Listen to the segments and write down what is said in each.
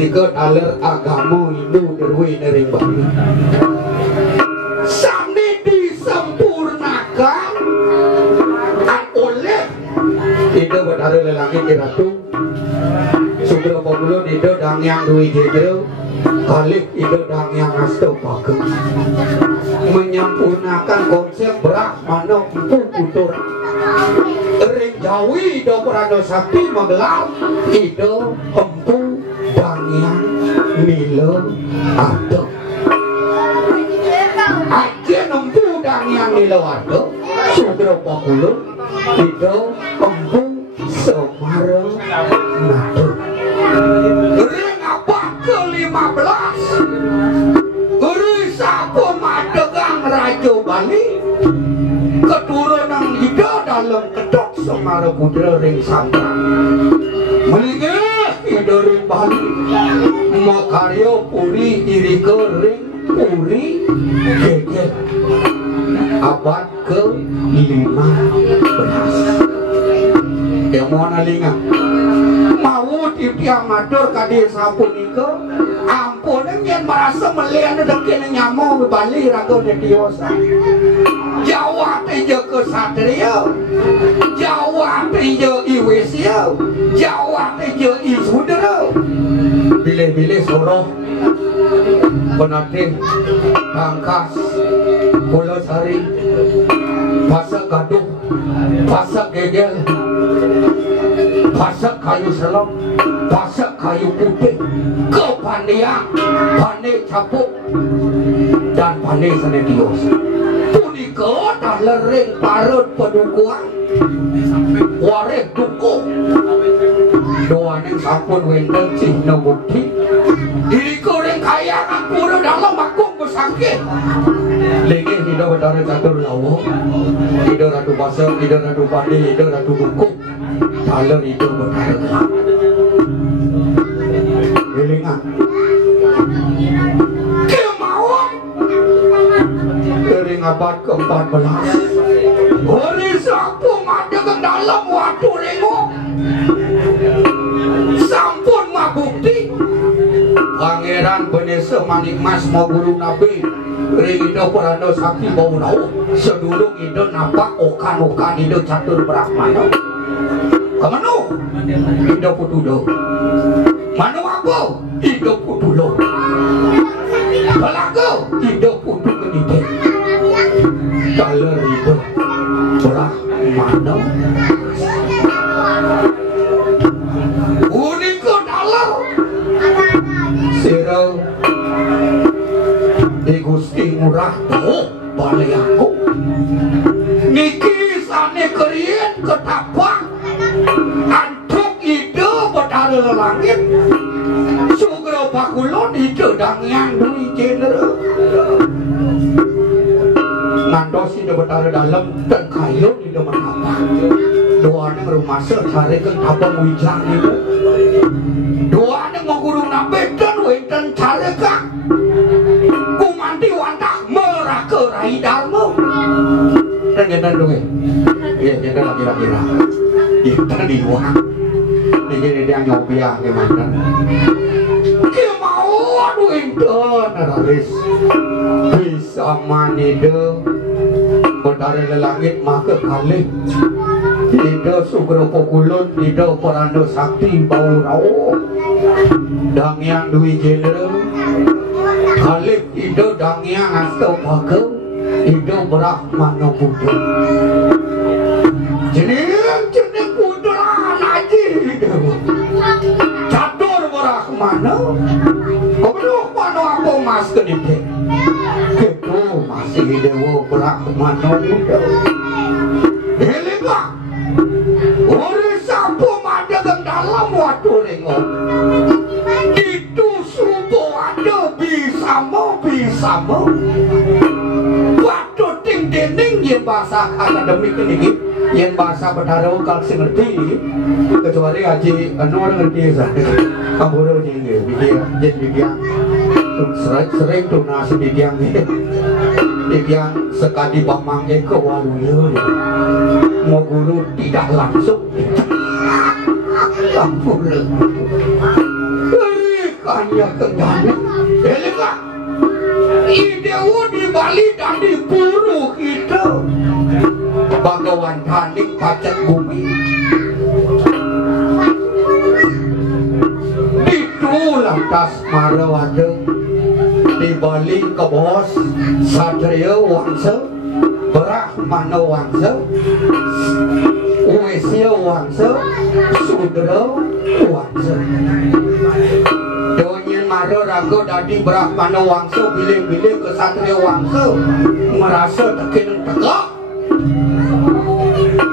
punika daler agama Hindu derwi nering Bali sami disempurnakan oleh ide bedare lelangit ratu Sugro Pabulon ide dang yang duwi jendel kalik ide dang yang asto pakem menyempurnakan konsep Brahmana Putra ring Jawi do Prano Sakti menggelar ide empu Dangyang Milo Ado aja empu Dangyang Milo Ado Sugro Pabulon ide empu Semarang Nado ring apa ke-15 Risa Pemadegang Raja Bali keturunan Ida dalam kedok Semara Putra ring Sandra melinggih Ida kali makarya puri iri kering puri geger abad ke-15 yang mau nalinga mau tiap matur kadi sapunika ampun yang merasa melihat dekin nyamuk Bali raga dewasa Jawa teja kesatria Jawa teja iwesya Jawa teja isudera bilih-bilih soroh penatih tangkas Pulau Sari pasak gaduh pasak gegel pasak kayu selam pasak kayu putih kepandian pandai capuk dan pandai senedios punika dah lering parut pedukuan warek dukung doaning sampun wenten cihna bukti diri koreng kaya ngapura dalam akung besakit lagi hidup bedara catur lawa hidup ratu basa hidup ratu pandi hidup ratu dukung dalam hidup bedara gelap gelingan kemauan kering abad ke-14 hari sampun ada ke dalam waktu rengok sampun mabukti Pangeran Benesa Manik Mas mau guru Nabi ring itu peranda sakti bau nau sedulung itu nampak okan-okan itu catur Brahmana kemana itu putudo mana apa itu putulo pelaku itu putu kedite dalam itu Brahmana unik dalam sirau di Gusti Ngurah tuh balai aku niki sane kerien ketapak antuk ide bedara lelangit sugro pakulon ide dangyang dui jenera ngandos ide bedara dalam dan kayun ide menapa doanya rumah secari ke tabang wijang itu doanya mau guru nabi dan wenten cari ke kumanti wantah meraka rai dharma dan jantan dong iya jantan laki-laki jantan di luar ini dia nyobiah gimana kemauan wenten naris bisa manide bedara lelangit maka kali ida sugro pokulun ida peranda sakti bau rau dangyang dui jenera khalif ida dangyang astau baka ida Brahmana Buddha jening putra naji catur Brahmana kebenuh pano apa mas kedite ketu masih dewa Brahmana Buddha helikah ori sampun ada ke dalam waktu rengok itu subuh ada bisa mau waktu ting dening yang bahasa akademik ini yang bahasa bedara kalau saya ngerti kecuali haji orang ngerti saya kamu jadi bikian sering tuh nasi bikian sekali pamang ke waluya mau guru tidak langsung campur kanya kendana elika idewo di Bali dan di Puru kita Bagawan Thanik pacet bumi itu lantas marawade di Bali ke bos Satria Wangsa Brahmana Wangsa Uesya Wangsa Sudra Wangsa donyen mara raga dadi Brahmana Wangsa bilih-bilih ke Satria Wangsa merasa tekin tegak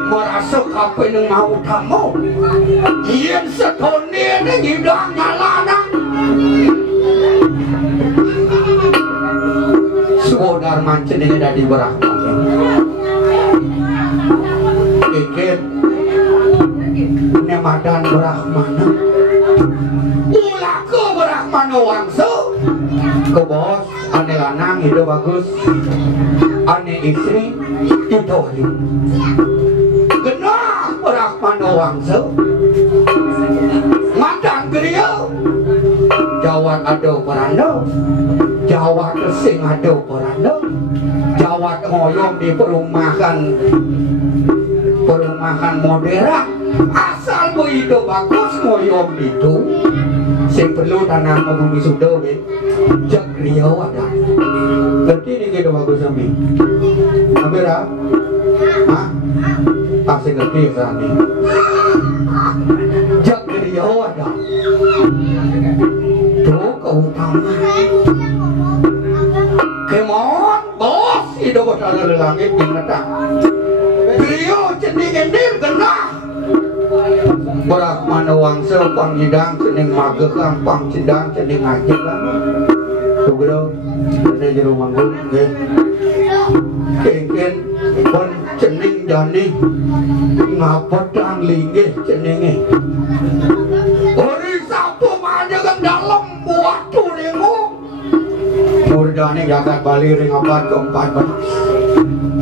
merasa kapan yang mau tamu yen setone ini hidang nyalana Suodar mancen ini dadi Brahmana ikin nemadan Brahmana aku berakmana wangsa ke bos ane lanang hidup bagus ane istri itu hidup genah berakmana wangsa matang geria jawat ada peranda jawat sing ada peranda jawat ngoyong di perumahan modern asal hidup bagus ngoyong itu sing perlu tanah bumi sudah jak riau ada berarti ini hidup bagus sampai hampir ah pasti ngerti sampai jak riau ada tuh keutama kemon bos hidup bersama langit binatang riau cening-cening genah berakmana wangsa panghidang cening magekang pangcidang cening ngajak kan tugro ada di rumah gue nggih kengken pon cening jani ngapetang linggih ceninge ori sapu madegang dalam waktu dengo murdane jagat bali ring abad keempat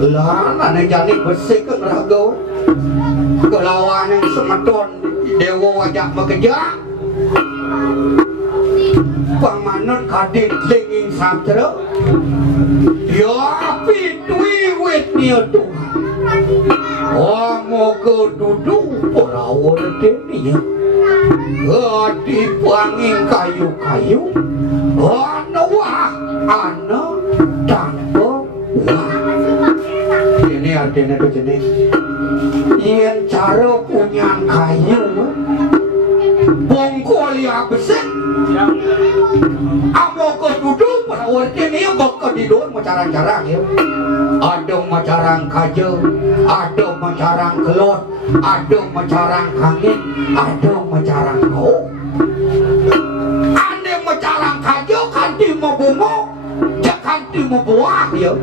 lah ane jani besi ke raga kelawan yang semeton dewa wajah bekerja pamanut kadit linging sabtra ya pitui wet niya Tuhan oh moga duduk perawar dia di panging kayu-kayu wah ana tanpa ini artinya itu jenis yang cara punya kayu bongkol yang besar amo ke duduk pada waktu ini bakal didon macarang-carang ya ada macarang kayu ada macarang kelot ada macarang kangin ada macarang kau ada macarang kayu kanti mau bunga kanti mau buah ya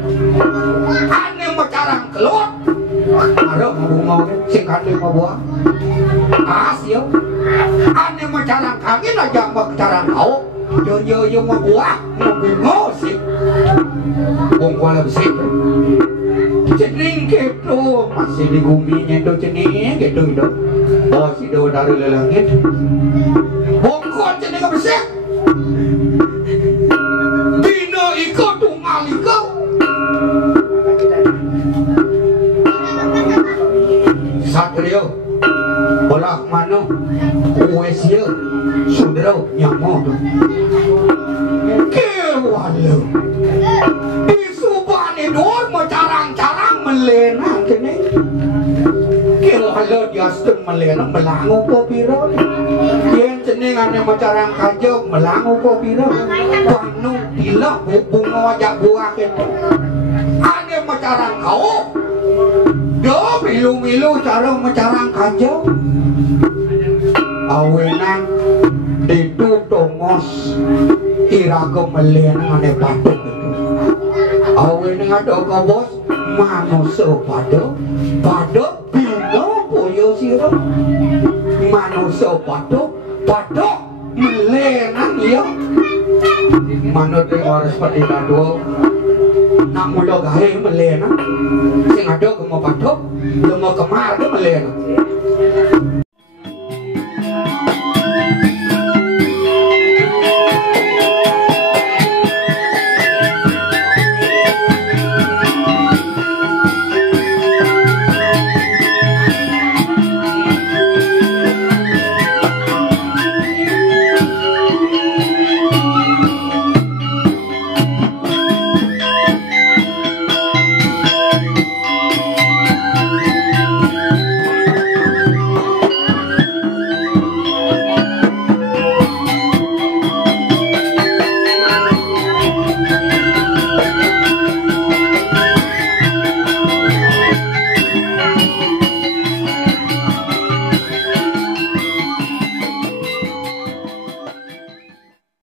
ada macarang kelot ada bunga sing kanti mau buah asio ane macarang kangin aja macarang kau yo mau buah mau bunga sih bongkol besar cening gitu masih di guminya itu cening gitu itu bos itu dari langit bongkol cening besar dino ikut tunggal ikut satrio bolak mano uesio sudro nyamodo kewalu disubani dor macarang-carang melenang kene kewalu diastun melenang melangu po piro yen cening ane macarang kajok melangu po piro panu dilak bunga wajak buah kene ane macarang kau do milu-milu cara macarang kajok awenang itu tongos iraga melenang ane patok itu awenang ada kabos manusia patok bino poyo siro manusia patok melenang ya manut waras patina dua nak mula gahe melenang sing ada ke mau patok lu mau kemar ke melenang